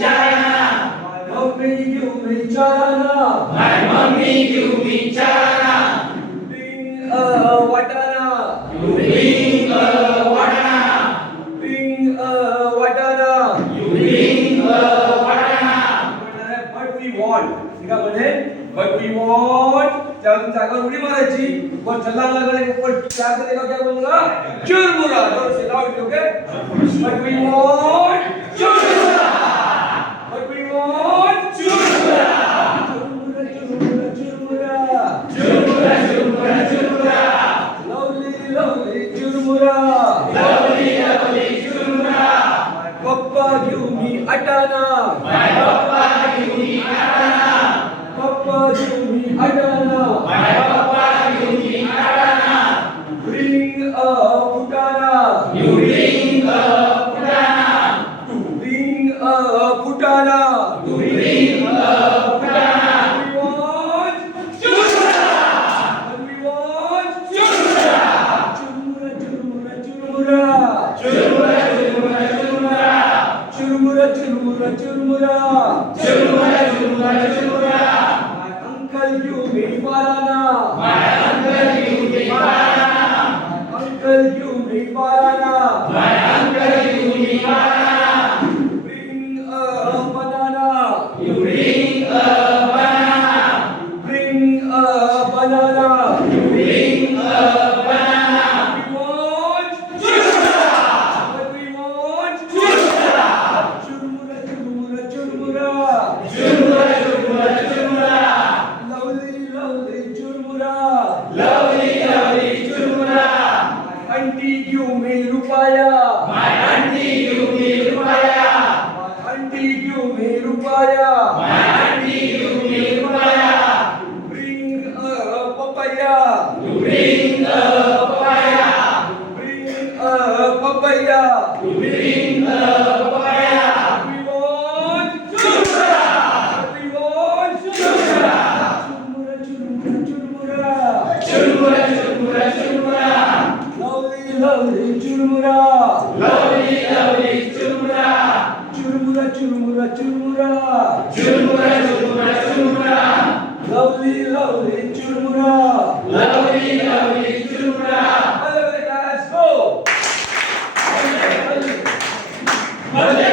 charana. My mummy give me charana. My mummy give me charana. Bring a watana. You bring a wadana. Bring a watana. You bring a wadana. But we want. ठीक है बोले? But we want. जब तुम जाकर उड़ी मारे जी, वो चलना लगने के ऊपर क्या करेगा क्या बोलूँगा? चुरमुरा. जोर से लाओ इसे, But we want churmura. But we want churmura. Churmura, churmura, churmura. Churmura, churmura, churmura. Lovely, lovely churmura. Lovely, lovely churmura. My papa give me atana. My papa give me atana. Papa give me atana. My papa give me atana. Bring a putana. You bring a putana. Bring a putana. You bring a putana. We want churmura. And we want churmura. Churmura, churmura, churmura. Churmura, churmura, churmura. Churmura, churmura, churmura. Churmura, churmura, churmura. My uncle give me banana. My uncle give me banana. My uncle give me banana. My uncle give me banana. Bring a banana. You bring a banana. Bring a banana. You bring a banana. We want churmura. But we want churmura. Churmura, churmura, churmura. Churmura, churmura, churmura. Lovely, lovely churmura. Lovely, lovely churmura. My auntie give me rupaya. My auntie give me rupaya. My auntie give me rupaya. My auntie give me rupaya. Bring a papaya. You bring a papaya. Bring a papaya. You bring a papaya. We want churmura. We want churmura. Churmura, churmura, churmura. Churmura, churmura, churmura. Lovely, lovely churmura. Lovely, lovely churmura. Churmura, churmura, churmura. Churmura, churmura, churmura. Lovely, lovely churmura. Lovely, lovely churmura. All of the guys go. Vande